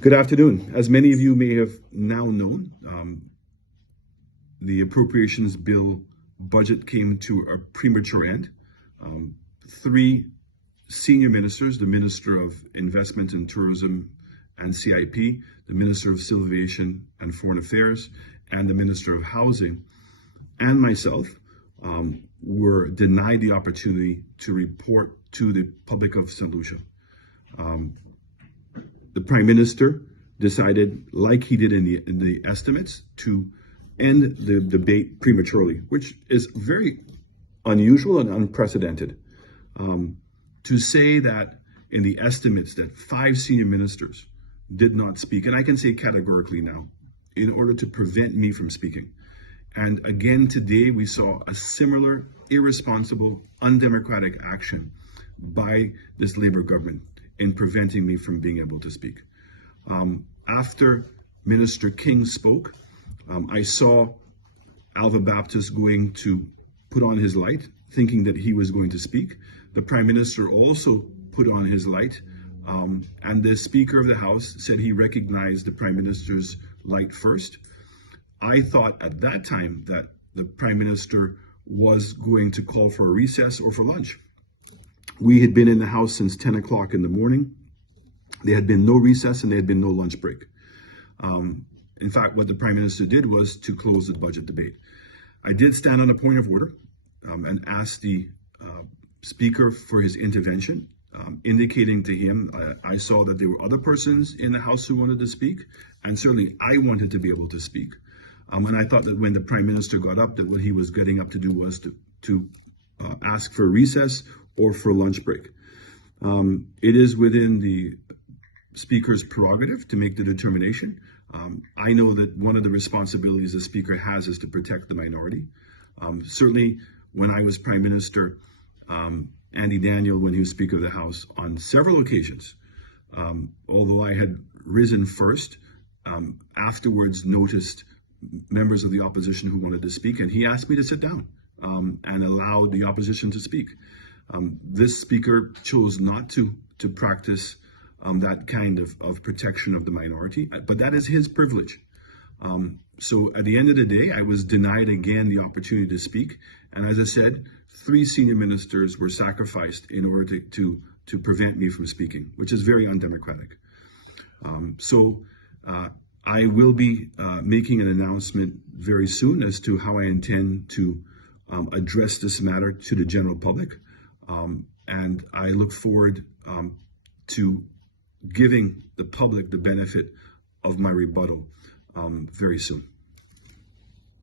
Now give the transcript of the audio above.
Good afternoon. As many of you may have now known, the appropriations bill budget came to a premature end. Three senior ministers, the Minister of Investment and Tourism and CIP, the Minister of Civil Aviation and Foreign Affairs, and the Minister of Housing, and myself, were denied the opportunity to report to the public of Saint Lucia. The Prime Minister decided, like he did in the estimates, to end the debate prematurely, which is very unusual and unprecedented. To say that in the estimates that 5 senior ministers did not speak, and I can say categorically now, in order to prevent me from speaking. And again today we saw a similar irresponsible, undemocratic action by this Labour government in preventing me from being able to speak. After Minister King spoke, I saw Alva Baptiste going to put on his light, thinking that he was going to speak. The Prime Minister also put on his light, and the Speaker of the House said he recognized the Prime Minister's light first. I thought at that time that the Prime Minister was going to call for a recess or for lunch. We had been in the House since 10 o'clock in the morning. There had been no recess and there had been no lunch break. In fact, what the Prime Minister did was to close the budget debate. I did stand on a point of order and asked the Speaker for his intervention, indicating to him I saw that there were other persons in the House who wanted to speak, and certainly I wanted to be able to speak. And I thought that when the Prime Minister got up, that what he was getting up to do was to ask for a recess or for a lunch break. It is within the Speaker's prerogative to make the determination. I know that one of the responsibilities the Speaker has is to protect the minority. Certainly, when I was Prime Minister, Andy Daniel, when he was Speaker of the House, on several occasions, although I had risen first, afterwards noticed members of the opposition who wanted to speak, and he asked me to sit down and allow the opposition to speak. This Speaker chose not to practice that kind of protection of the minority, but that is his privilege. So at the end of the day, I was denied again the opportunity to speak. And as I said, 3 senior ministers were sacrificed in order to prevent me from speaking, which is very undemocratic. I will be making an announcement very soon as to how I intend to address this matter to the general public. And I look forward to giving the public the benefit of my rebuttal very soon.